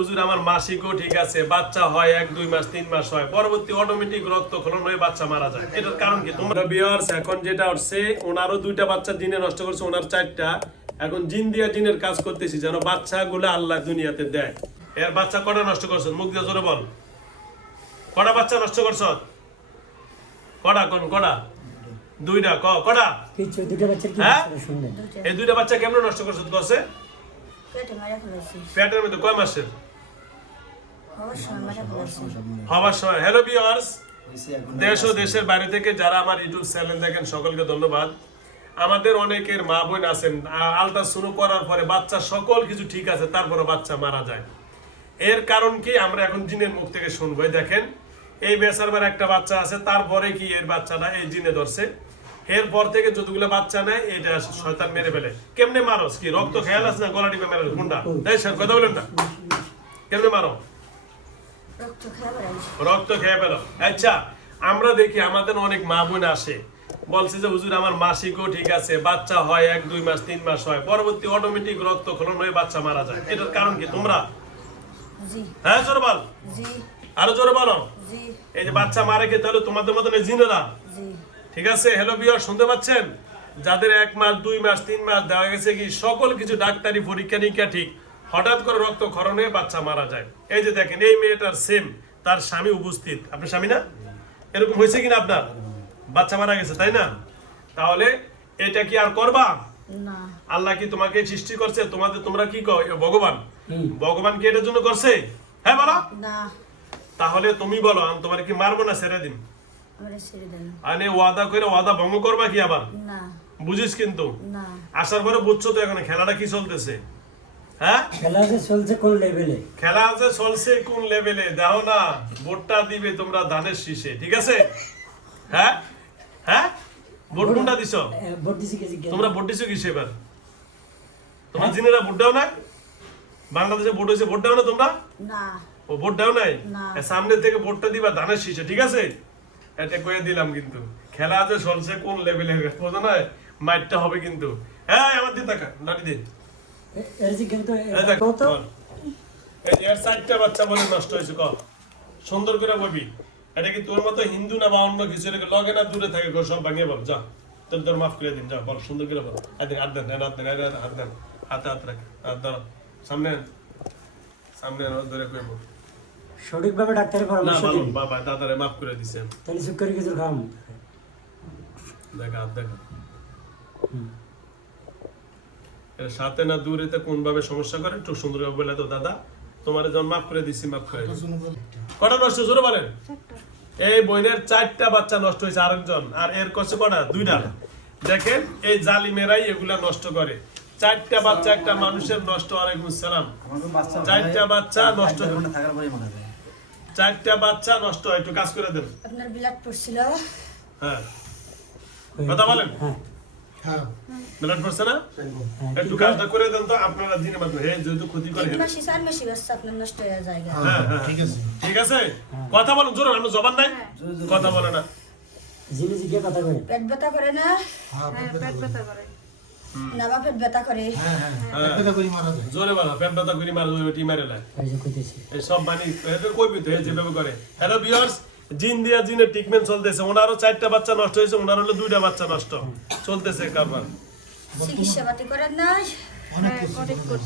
হুজুর আমার মাসিকও ঠিক আছে, বাচ্চা হয় 1-2 মাস 3 মাস হয়, পরবর্তী অটোমেটিক রক্তক্ষরণ হয়ে বাচ্চা মারা যায়। এটার কারণ কি? তোমরা ভিউয়ার্স এখন যেটা হচ্ছে ওনারও 2টা বাচ্চা জিনে নষ্ট করছে, ওনার 4টা। এখন জিন দিয়া জিনের কাজ করতেছি যেন বাচ্চাগুলো আল্লাহ দুনিয়াতে দেয়। এর বাচ্চা কটা নষ্ট করছ? মুখ দিয়ে জোরে বল। কটা বাচ্চা নষ্ট করছ? কটা? কোন কটা? 2টা। কটা? কিছু 2টা বাচ্চা কি শুনলেন? এই 2টা বাচ্চা কেমনে নষ্ট করছ? কসে পেটে মারা ফেলেছি। পেটের মধ্যে কয় মাসের? হওয়ার সময় মারা ফেলেছি। হবার সময়। হ্যালো ভিউয়ার্স, দেশ ও দেশের বাইরে থেকে যারা আমার ইউটিউব চ্যানেল দেখেন সকলকে ধন্যবাদ। আমাদের অনেকের মা বোন আছেন আলট্রাসাউন্ড করার পরে বাচ্চা সকল কিছু ঠিক আছে, তারপরে বাচ্চা মারা যায়। এর কারণ কি আমরা এখন জিনের মুখ থেকে শুনবো। দেখেন এই বেচারবার একটা বাচ্চা আছে, তারপরে কি এর বাচ্চাটা এই জিনে ধরছে, এরপর থেকে যতগুলো বাচ্চা নেয় এটা শয়তান মেরে ফেলে। কেমনে মারস? কি রক্ত খেয়াল আছে না? গলা টিপে মেরে কোনটা? এই স্যার কথা বলেন না, কেমনে মারো? রক্ত খেয়ে বেড়াইছি। রক্ত খেয়ে পেল। আচ্ছা, আমরা দেখি আমাদের অনেক মা বোন আসে বলছে যে হুজুর আমার মাসিকও ঠিক আছে, বাচ্চা হয় 1-2 মাস 3 মাস হয়, পরবর্তী অটোমেটিক রক্তক্ষরণ হয়ে বাচ্চা মারা যায়। এটার কারণ কি? তোমরা জি হ্যাঁ জোরে বল, জি আরো জোরে বলো। জি এই যে বাচ্চা মারে খেতে হলে তোমাদের মতন জিনেরা, জি ঠিক আছে? হ্যালো ভিউয়ার, শুনতে পাচ্ছেন? যাদের 1 মাস 2 মাস 3 মাস দেওয়া গেছে কি সকল কিছু ডাক্তারি পরীক্ষা নিরীক্ষা ঠিক, হঠাৎ করে রক্তক্ষরণ হয়ে বাচ্চা মারা যায়। এই যে দেখেন এই মেয়েটার সেম, তার স্বামী উপস্থিত। আপনার স্বামী না? এরকম হয়েছে কিনা আপনার? বাচ্চা মারা গেছে, তাই না? তাহলে এটা কি আর করবা? না। আল্লাহ কি তোমাকে সৃষ্টি করছে? তোমরা কি কও? ভগবান ভগবান কি এটার জন্য করছে? হ্যাঁ বলো। না। তাহলে তুমি বলো, আমি তোমার কি মারবো না ছেড়ে দিন? আমরা ছেড়ে দেন। আরে ওয়াদা করে ওয়াদা ভঙ্গ করবা কি আবার? না বুঝিস কিন্তু না। আসার পরে বুঝছো তো এখন খেলাটা কি চলতেছে। হ্যাঁ খেলা যে চলছে কোন লেভেলে? খেলা আছে চলছে কোন লেভেলে দেখো না। ভোটটা দিবে তোমরা ধানের শীষে, ঠিক আছে? হ্যাঁ হ্যাঁ, ভোট কোনটা দিছো? ভোট দিছি কি? তোমরা ভোট দিছো কিসে এবার? তোমরা জিনেরা ভোট দাও না? বাংলাদেশে ভোট হয়েছে, ভোট দাও না তোমরা? না। ও ভোট দাও নাই? না। সামনে থেকে ভোটটা দিবা ধানের শীষে, ঠিক আছে? এটা কয়ে দিলাম কিন্তু খেলা আছে চলছে কোন লেভেলে, বোঝো না? মাইটটা হবে কিন্তু। হ্যাঁ আমার দিয়ে টাকা লাঠি দে। এর যে কিন্তু এই দেখ, কত বল। এই যে এর 4টা বাচ্চা বলে নষ্ট হয়েছে, কর সুন্দর করে বলবি। এটা কি তোর মতো হিন্দু না বা অন্য কিছু? এটাকে লগে না দূরে থাকে, সব ভাঙিয়ে বল। যা তোর মাফ করে দিন, যা বল সুন্দর করে বল। হাত দেন, হাত দেন, হাত দেন, হাত দেন, হাতে হাত রাখ, হাত ধরো সামনে সামনে ধরে কইব সঠিকভাবে ডাক্তারের না পরামর্শ বলুন দিন। বাবা দাদারে মাফ করে দিছেন। তাহলে চুপ করে কিছু খাম। দেখা হাত দেখা এর সাথে না দূরেতে কোন ভাবে সমস্যা করে একটু সুন্দর ভাবে বলে তো দাদা তোমার যখন মাফ করে দিছি, মাফ করে দিছি। কটা নষ্ট জোরে বলেন? এই বোনের 4টা বাচ্চা নষ্ট হয়েছে, আরেকজন আর এর কাছে কটা? 2টা। দেখেন এই জালিমেরাই এগুলা নষ্ট করে। 4টা বাচ্চা একটা মানুষের নষ্ট। আলাইকুম আসসালাম। 4টা বাচ্চা নষ্ট, 4টা বাচ্চা নষ্ট হয়। একটু কাজ করে দেন। আপনার ব্লাড পড়ছিল? হ্যাঁ কথা বলেন। হ্যাঁ ব্লাড পড়ছে না? হ্যাঁ, একটু কাজটা করে দেন তো আপনারা দিনের মাধ্যমে। হ্যাঁ যেহেতু ক্ষতি করে। 3 মাসে 4 মাসে বাচ্চা আপনার নষ্ট হয়ে যায়। হ্যাঁ হ্যাঁ ঠিক আছে, ঠিক আছে। কথা বলুন জোরে, আমরা জবান নাই, কথা বলে না। জিনিস গিয়ে কথা কই। পেট ব্যথা করে না? পেট ব্যথা করে। না বা পেট ব্যথা করে? জোরে বলো, পেট ব্যথা করি মারা যাবে, টি মারে লাই। এই যে কইতেছি। এই সব মানি এটা কইবি তো, এই যেভাবে করে। হ্যালো ভিউয়ার্স, জিন দিয়া জিনের ট্রিটমেন্ট চলতেছে। ওনারও 4টা বাচ্চা নষ্ট হয়েছে, ওনার হলো 2টা বাচ্চা নষ্ট চলতেছে। কারবার চিকিৎসা পাতি করেন না?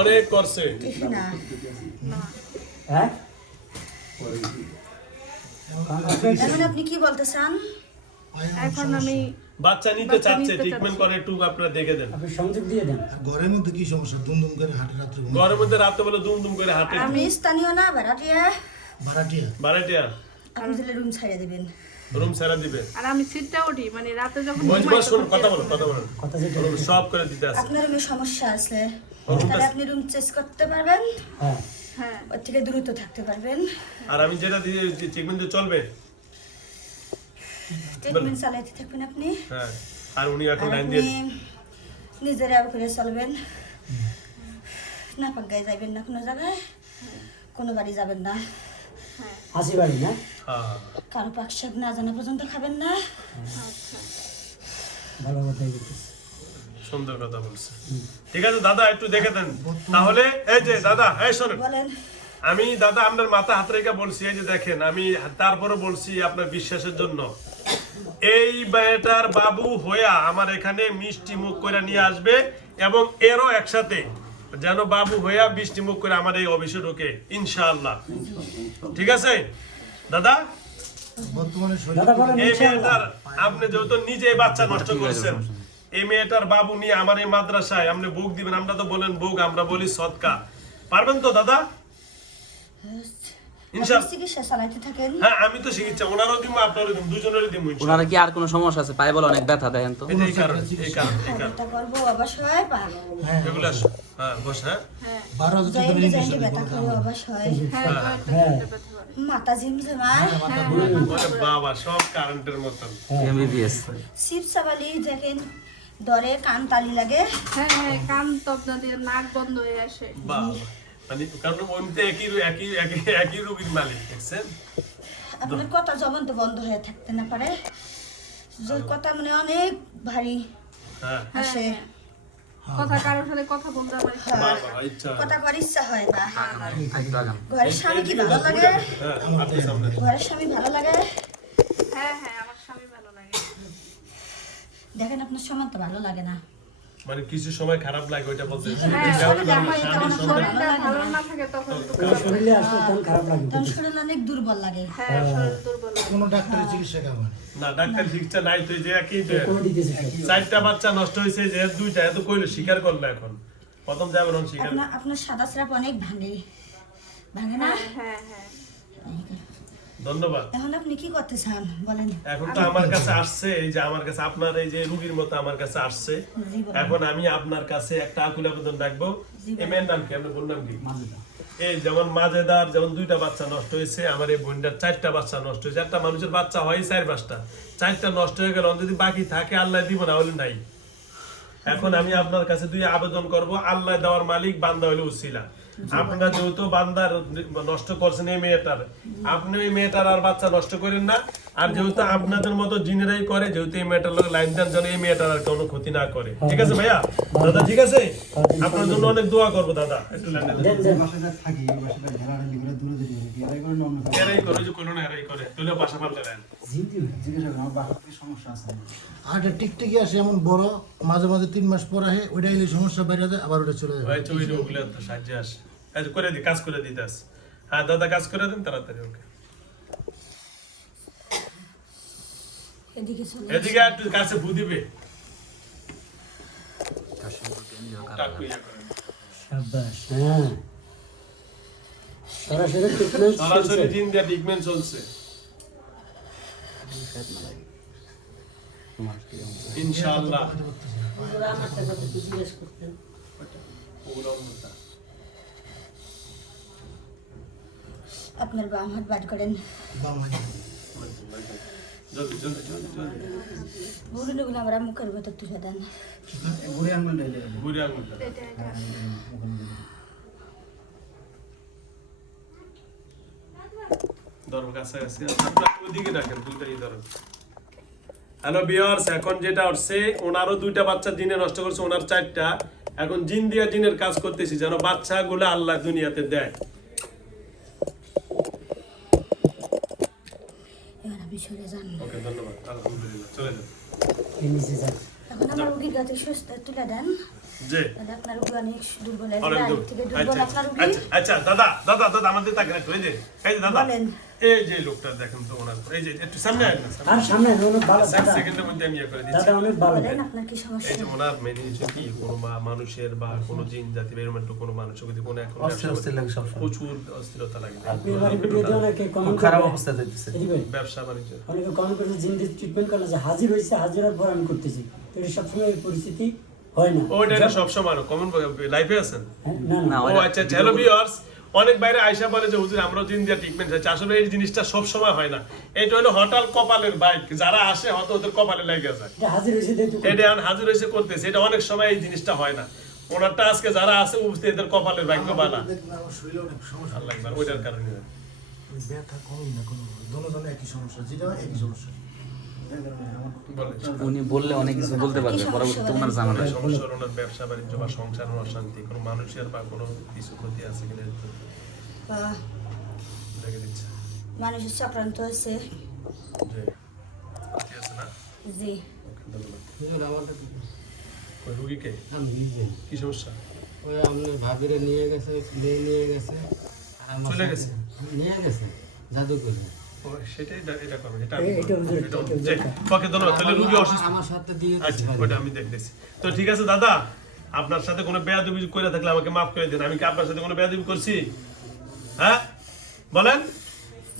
অনেক করছে। না। হ্যাঁ এখন আপনি কি বলতে চান? এখন আমি বাচ্চা নিতে চাচ্ছে, ট্রিটমেন্ট করে একটু আপনারা দেখে দেন। আপনি সংযোগ দিয়ে দেন। ঘরের মধ্যে কি সমস্যা? দুমদুম করে হাঁটে রাত্রে ঘুম? ঘরের মধ্যে রাতে বলে দুম দুম করে হাঁটে। আপনি স্থানীয় না ভাড়াটিয়া? ভাড়াটিয়া? বাড়াইটিয়া আপনি তাহলে রুম ছাড়িয়ে দেবেন। রুম সারা দিবে। আর আমি সিটটা উঠি মানে রাতে যখন বস ঘুমাই বস শুনুন, তখন কথা বলুন, কথা বলুন। কথা যেটা রুম সব করে দিতে আছে। আপনার রুমে সমস্যা আছে, তাহলে আপনি রুম চেঞ্জ করতে পারবেন, হ্যাঁ হ্যাঁ ওর থেকে দ্রুত থাকতে পারবেন। আর আমি যেটা দিয়ে ট্রিটমেন্ট চলবে। ট্রিটমেন্ট চালাইতে থাকবেন আপনি। হ্যাঁ আর উনি এখন আর লাইন আপনি দিয়ে নিজের আব করে চলবেন, না পাগায় যাবেন না কোনো জায়গায়, কোনো বাড়ি যাবেন না, আসি বাড়ি না। হ্যাঁ কারো পাক শাক না জানা পর্যন্ত খাবেন না। ভালো কথাই বলতেছি। সুন্দর কথা বলছে। ঠিক আছে দাদা একটু দেখে দেন তাহলে। এই যে দাদা, এই শোনেন, বলেন। আমি দাদা আপনার মাথা হাত রেখে বলছি, এই যে দেখেন, আমি তারপরে বলছি আপনার বিশ্বাসের জন্য, এই মেয়েটার বাবু হইয়া আমার এখানে মিষ্টি মুখ করে নিয়ে আসবে এবং এরও একসাথে যেন বাবু হইয়া মিষ্টি মুখ করে আমার এই অফিসে ঢুকে, ইনশাআল্লাহ। ঠিক আছে দাদা? বর্তমানে দাদা বলেন এই ইনশাআল্লাহ। মেয়েটার, আপনি যেহেতু নিজে বাচ্চা নষ্ট করছেন, এই মেয়েটার বাবু নিয়ে আমার এই মাদ্রাসায় আপনি বুক দিবেন। আমরা তো বলেন বুক, আমরা বলি সদকা। পারবেন তো দাদা? ইনশাআল্লাহ। চিকিৎসা চালাইতে থাকেন। হ্যাঁ, আমি তো শিখেছি, ওনারও দিব আপনারও দিব, দুজনেরই দিব ইনশাআল্লাহ। ওনারা কি আর কোনো সমস্যা আছে? পায়ে বলে অনেক ব্যথা, দেখেন তো। এই যে এই কারণে, এই কারণে, এই কারণে। এটা করবো অবশ্যই পাবো। এগুলো আসো। হ্যাঁ, বস। হ্যাঁ, হ্যাঁ 12,000 টাকা যাইতে ইনজেকশন যাইতে ব্যথা করে অবশ্যই। হ্যাঁ কয়েকটা ব্যথা করে। মাথা ঝিমঝিমায়। ওরে বাবা, সব কারেন্টের মতন। এমবিবিএস। শিব সাবালি দেখেন দরে কান তালি লাগে। হ্যাঁ কান তবদা দিয়ে নাক বন্ধ হয়ে আসে। বাবা, মানে কারণ ওইতে একই রোগীর মালিক, দেখছেন? আপনার কথা জবান তো বন্ধ হয়ে থাকতে না পারে, যে কথা মানে অনেক ভারী হ্যাঁ, আসে। কথা কারোর সাথে কথা বলতে আমার ইচ্ছা হ্যাঁ, বাবা, ইচ্ছা। কথা করার ইচ্ছা হয় না। একটু আগাম। ঘরের স্বামী কি ভালো লাগে? হ্যাঁ, আপনার সামনে। ঘরের স্বামী ভালো লাগে? হ্যাঁ আমার স্বামী ভালো লাগে। দেখেন আপনার সমান তো ভালো লাগে না। মানে কিছু সময় খারাপ লাগে, ওইটা বলতে। হ্যাঁ শরীরে আমার তেমন শরীরটা ভালো না থাকে তখন তো তোমার শরীরে আসলে তখন খারাপ লাগে। তখন শরীর অনেক দুর্বল লাগে। হ্যাঁ শরীর দুর্বল লাগে। কোনো ডাক্তারের চিকিৎসা কেমন? না, ডাক্তার চিকিৎসা নাই তো, এই যে একই যে করে দিতেছে সব। 4টা বাচ্চা নষ্ট হয়েছে, যে 2টা এত কইলো স্বীকার করলো, এখন প্রথম যেমন স্বীকার। আপনার সাদা স্রাপ অনেক ভাঙে ভাঙে না? হ্যাঁ ধন্যবাদ। এখন আপনি কি করতে চান বলেন? এখন তো আমার কাছে আসছে, এই যে আমার কাছে আপনার এই যে রুগীর মতো আমার কাছে আসছে, এখন আমি আপনার কাছে একটা আকুল আবেদন রাখবো। এই মেয়ের নাম কি? আপনি বললাম কি? এই যেমন মাজেদার, যেমন 2টা বাচ্চা নষ্ট হয়েছে, আমার এই বোনটার 4টা বাচ্চা নষ্ট হয়েছে। একটা মানুষের বাচ্চা হয় 4-5টা, 4টা নষ্ট হয়ে গেল, যদি বাকি থাকে আল্লাহ দিব, না হলে নাই। এখন আমি আপনার কাছে দুই আবেদন করব, আল্লাহ দেওয়ার মালিক, বান্দা হইলে উসিলা। আপনারা যেহেতু বান্দার নষ্ট করছেন এই মেয়েটার, আপনি ওই মেয়েটার আর বাচ্চা নষ্ট করেন না। আর যেহেতু আপনাদের মতো জিনেরাই করে, যেহেতু এই মেয়েটার লোক লাইন দেন যেন এই মেয়েটার আর কোনো ক্ষতি না করে। ঠিক আছে ভাইয়া? দাদা ঠিক আছে? আপনার জন্য অনেক দোয়া করবো দাদা। একটু লাইনে দেন। এরাই করে, ওই যে কোনো না এরাই করে, তুলে পাশা পাল্টে দেন। আর এটা টিকটিকি আসে এমন বড়, মাঝে মাঝে 3 মাস পর আহে, ওইটা এলে সমস্যা বেড়ে যায়, আবার ওটা চলে যায়। ওই যে ওই রোগগুলো তো সাহায্য আসে। এই যে করে দি, কাজ করে দিতে আসে। হ্যাঁ দাদা, কাজ করে দেন তাড়াতাড়ি। ওকে, এদিকে চলে এদিকে একটু কাছে ভু দিবে। টাকু ইয়া করেন। শাবাশ। হ্যাঁ, সরাসরি ট্রিটমেন্ট সরাসরি জিন দিয়া ট্রিটমেন্ট চলছে ইনশাআল্লাহ। আপনার বাম হাত বাদ করেন। বাম হাতে। জলদি জলদি জলদি জলদি। বুড়িগুলো আমরা মুখের ভেতর তুলে দেন। বুড়ি আঙুলটা। ধরো কাছাকাছি। আপনারা ওইদিকে রাখেন, দুইটাই ধরো। হ্যালো ভিউয়ার্স, এখন যেটা হচ্ছে, ওনারও 2টা বাচ্চা জিনে নষ্ট করছে, ওনার 4টা। এখন জিন দিয়া জিনের কাজ করতেছি যেন বাচ্চাগুলো আল্লাহ দুনিয়াতে দেয়। এবার আপনি সরে যান। ওকে, ধন্যবাদ। আলহামদুলিল্লাহ, চলে যান। নিচে যান। এখন আমার রুগীর কাছে সুস্থ তুলে দেন। জি। তাহলে আপনার রুগী অনেক দুর্বল হয়ে অনেক যাবে। দূর। আগের থেকে দুর্বল আচ্ছা আপনার রুগী। আচ্ছা আচ্ছা, দাদা দাদা দাদা আমাদের তাকে রাখো। এই যে দাদা, বলেন। এই যে লোকটা দেখেন তো, ওনার এই যে একটু সামনে আসেন না, আর সামনে অনেক ভালো এক দাদা। সেকেন্ডের মধ্যে আমি ইয়ে করে দিচ্ছি। দাদা অনেক ভালো। বলেন আপনার কি সমস্যা? এই যে ওনার মেনে নিচ্ছে কি, কোনো মানুষের বা কোনো জিন জাতি এরকম একটা কোনো মানুষের প্রতি কোনো এখন প্রচুর অস্থিরতা লাগে, আপনি আমার ভিডিওতে অনেকে কমেন্ট খারাপ করেন। অবস্থা যাইতেছে। এদিকে ব্যবসা বাণিজ্য। অনেকে কমেন্ট করেছে জিন্দি ট্রিটমেন্ট করলে যে হাজির হয়েছে, হাজিরার পর আমি করতেছি। তো এটা সবসময় এই পরিস্থিতি হয় না। ওইটা সবসময় কমন লাইফে আছেন। হ্যাঁ, না না ও আচ্ছা আচ্ছা। হ্যালো ভিউয়ার্স, অনেক বাইরে আয়সা বলে যে হুজুর আমরা জিন দিয়া ট্রিটমেন্ট চাইছি। আসলে এই জিনিসটা সব সময় হয় না। এটা হলো হঠাৎ কপালের বাইক, যারা আসে হয়তো ওদের কপালে লেগে যায়। এটা হাজির হয়েছে দেখতে এটা এখন হাজির হয়েছে করতেছে, এটা অনেক সময় এই জিনিসটা হয় না। ওনারটা আজকে যারা আছে উপস্থিত, এদের কপালের ভাগ্য বালা। দেখবেন আমার শরীরে অনেক সমস্যা। আল্লাহ আকবার, ওইটার কারণে। ওই ব্যথা কমই না কোনো, দোনোজনে একই সমস্যা, যেটা একই সমস্যা। বলে উনি বললে অনেক কিছু বলতে পারবে, পরবর্তীতে ওনার জানা ওনার সমস্যা, ওনার ব্যবসা বাণিজ্য বা সংসার অশান্তি, কোনো মানুষের বা কোনো কিছু ক্ষতি আছে কিনা। হ্যাঁ, দেখে দিচ্ছে মানুষের চক্রান্ত হয়েছে। জি ঠিক আছে না জি ধন্যবাদ ওই রুগীকে আমি নিজে কি সমস্যা ওই আপনার ভাবিরে নিয়ে গেছে, নিয়ে গেছে, আর আমার চলে সাথে- গেছে? নিয়ে গেছে জাদু করে। ও সেটাই এটা করবে এটা এটা হুজুর, এটা এটা হুজুর। জি, ওকে ধন্যবাদ তাহলে রুগী অসুস্থ আমার সাথে দিয়ে আচ্ছা ওটা আমি দেখতেছি তো ঠিক আছে দাদা আপনার সাথে কোনো বেয়াদবি করে থাকলে আমাকে মাফ করে দিন আমি কি আপনার সাথে কোনো বেয়াদবি করছি হ্যাঁ বলেন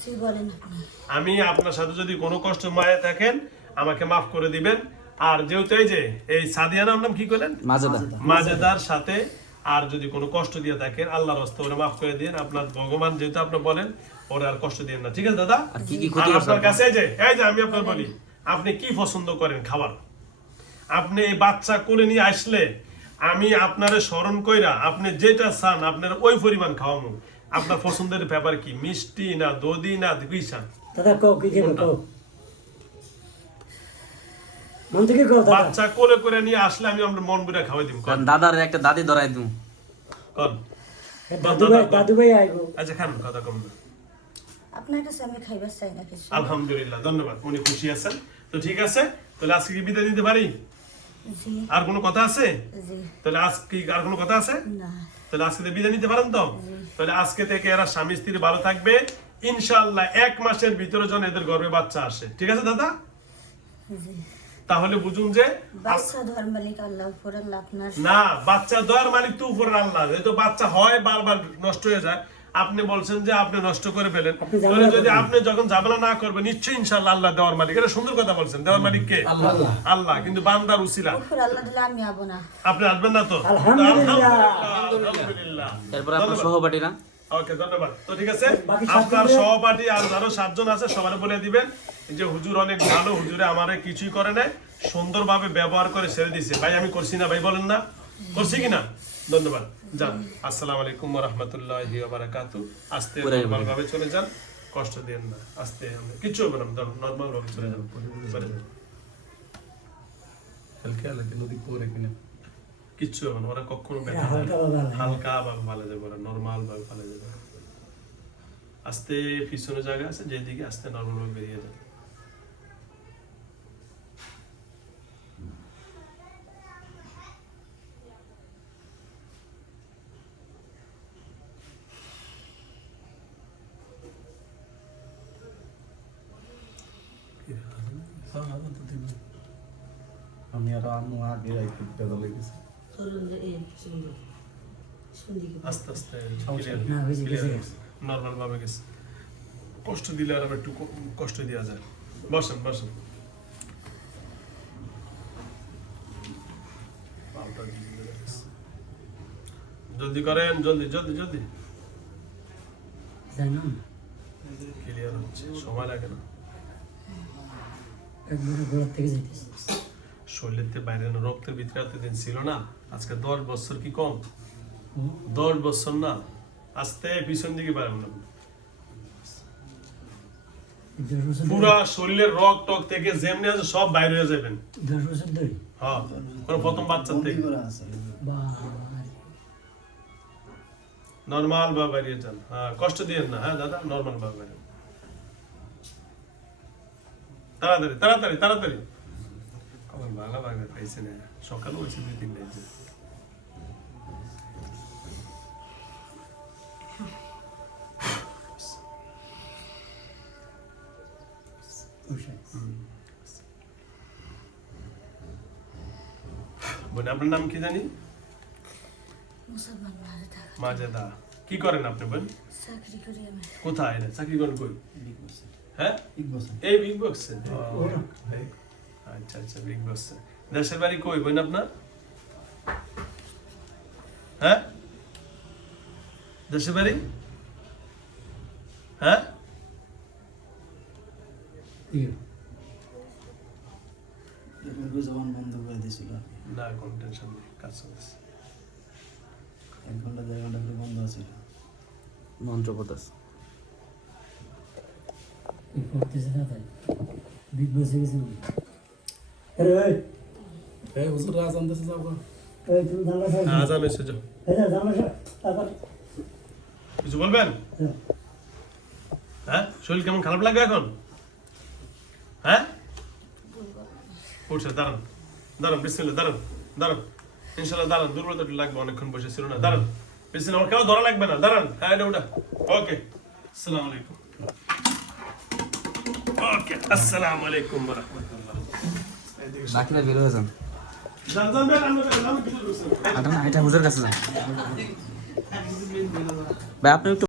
জি বলেন আপনি। আমি আপনার সাথে যদি কোনো কষ্ট মায়ে থাকেন আমাকে মাফ করে দিবেন আর যেহেতু এই যে এই সাদিয়ানার নাম কি করলেন মাজেদা মাজেদার সাথে আর যদি কোনো কষ্ট দিয়ে থাকেন আল্লাহর রাস্তা ওরা মাফ করে দিন আপনার ভগবান যেহেতু আপনি বলেন ওরা আর কষ্ট দিন না ঠিক আছে দাদা আর কি কি ক্ষতি আর করছে আপনার কাছে এই যে আমি আপনার বলি আপনি কি পছন্দ করেন খাবার আপনি এই বাচ্চা কোলে নিয়ে আসলে আমি আপনারে স্মরণ কইরা আপনি যেটা চান আপনার ওই পরিমাণ খাওয়াবো আপনার পছন্দের ব্যাপার কি মিষ্টি না দধি না কি চান দাদা কও কি দেবে কও মন থেকে কও দাদা বাচ্চা কোলে করে নিয়ে আসলে আমি আপনার মন বুড়া খাওয়াই দিব কারণ দাদার একটা দাদি ধরাই দিও কন দাদু ভাই আইবো আচ্ছা খান কথা কম না আপনার কাছে আমি খাইবার চাই না কিছু। আলহামদুলিল্লাহ ধন্যবাদ উনি খুশি আছেন তো ঠিক আছে তাহলে আজকে কি বিদায় দিতে পারি জি আর কোনো কথা আছে জি তাহলে আজকে আর কোনো কথা আছে না তাহলে আজকে থেকে বিদায় নিতে পারেন তো তাহলে আজকে থেকে এরা স্বামী স্ত্রী ভালো থাকবে ইনশাআল্লাহ 1 মাসের ভিতরে যেন এদের গর্ভে বাচ্চা আসে ঠিক আছে দাদা জি তাহলে বুঝুন যে বাচ্চা ধর মালিক আল্লাহ উপর আল্লাহ আপনার। না বাচ্চা দেওয়ার মালিক তো উপরে আল্লাহ এই তো বাচ্চা হয় বারবার নষ্ট হয়ে যায় আপনি বলছেন যে আপনি নষ্ট করে ফেলেন আপনি তাহলে ঝামেলা যদি করবেন। আপনি যখন ঝামেলা না করবেন নিশ্চয়ই ইনশাআল্লাহ আল্লাহ দেওয়ার মালিক এটা সুন্দর কথা বলছেন দেওয়ার মালিক কে আল্লাহ কিন্তু বান্দার উসিলা উপর আল্লাহ দিলে আমি আবো না। আপনি আসবেন না তো আলহামদুলিল্লাহ। আলহামদুলিল্লাহ এরপর আপনার সহপাঠীরা ওকে ধন্যবাদ তো ঠিক আছে বাকি আপনার সাতজনের- সহপাঠী আর আরো 7 জন আছে সবাই বলে দিবেন যে হুজুর অনেক ভালো হুজুরে আমারে কিছুই করে নাই সুন্দরভাবে ব্যবহার করে ছেড়ে দিয়েছে ভাই আমি করছি না ভাই বলেন না করছি কিনা ধন্যবাদ যান আসসালামু আলাইকুম ওয়া রাহমাতুল্লাহি ওয়া বারাকাতুহু আস্তে নরমাল ভাবে চলে যান কষ্ট দেন না আস্তে কিছু হবে না নরমাল ভাবে চলে যান চলে যান হালকা লাগে নদী পরে কিনা কিচ্ছু হবে না ওরা কখনো ব্যথা পাবে না। হালকা ভাবে ভালো। হালকা ভাবে ভালো যাবে ওরা নরমাল ভাবে ভালো যাবে আস্তে পিছনে জায়গা আছে যেদিকে আস্তে নরমাল ভাবে বেরিয়ে যাবে আমি আর আম্মু আগে রাখি পেদা লেগেছে আস্তে আস্তে না, হয়েছে, গেছে। নরমাল ভাবে গেছে কষ্ট দিলে আর একটু কষ্ট দেওয়া যায় বসেন বসেন জলদি করেন জলদি জলদি জলদি জানো ক্লিয়ার হচ্ছে সময় লাগে না একবারে ঘর থেকে যাইতেছি শরীরের বাইরে না, রক্তের ভিতরে এতদিন ছিল না আজকে 10 বছর কি কম 10 বছর না আস্তে পিছন দিকে বাড়াবো না 10 বছর পুরা শরীরের রক টক থেকে যেমনি আছে সব বাইরে হয়ে যাবেন 10 বছর ধরে হ্যাঁ কোনো প্রথম বাচ্চা থেকে বাবা নরমাল ভাবে বাইরে যান হ্যাঁ কষ্ট দিয়েন না হ্যাঁ দাদা নরমাল ভাবে বাইরে তাড়াতাড়ি তাড়াতাড়ি তাড়াতাড়ি আমার ভালো ভাবে পাইছে না সকালে হয়েছে 2-3 দিন বোন আপনার নাম কি জানি মুসলমান ভালো থাকা মাজেদা কি করেন আপনি বোন চাকরি করি আমি। কোথায় রে চাকরি করেন কই হ্যাঁ ঠিক বছর এই বিগ বক্সে আচ্ছা আচ্ছা বিগ বক্সে দেশের বাড়ি কই বোন আপনার হ্যাঁ দেশের বাড়ি হ্যাঁ জবান বন্ধ করে দিয়েছিল না কোন টেনশন নেই কাজ চলছে 1 ঘন্টা 1.5 ঘন্টা করে বন্ধ আছিল মন্ত্রপদাস এই করতেছে না তাই বিগ বসে গেছে আরে ওই এই হুজুর আজান দিতে যাও ওই তুমি জানলা সাহেব আজান এসে যাও এই জানলা সাহেব তারপর কিছু বলবেন হ্যাঁ শরীর কেমন খারাপ লাগে এখন? হ্যাঁ উঠছে, দাঁড়ান দাঁড়ান, বিসমিল্লাহ, দাঁড়ান দাঁড়ান, ইনশাল্লাহ দাঁড়ান, দুর্বলতা একটু লাগবে, অনেকক্ষণ বসে ছিল না, দাঁড়ান, বিসমিল্লাহ, আমার কেউ ধরা লাগবে না, দাঁড়ান, হ্যাঁ এটা ওটা, ওকে, আসসালামু আলাইকুম, ওকে, আসসালামু আলাইকুম ওয়া রাহমাতুল্লাহ। বাকিরা বের হয়ে যান। যান যান বের, আমি কিছু বলছি না। এটা হুজুর কাছে যান। ভাই আপনি একটু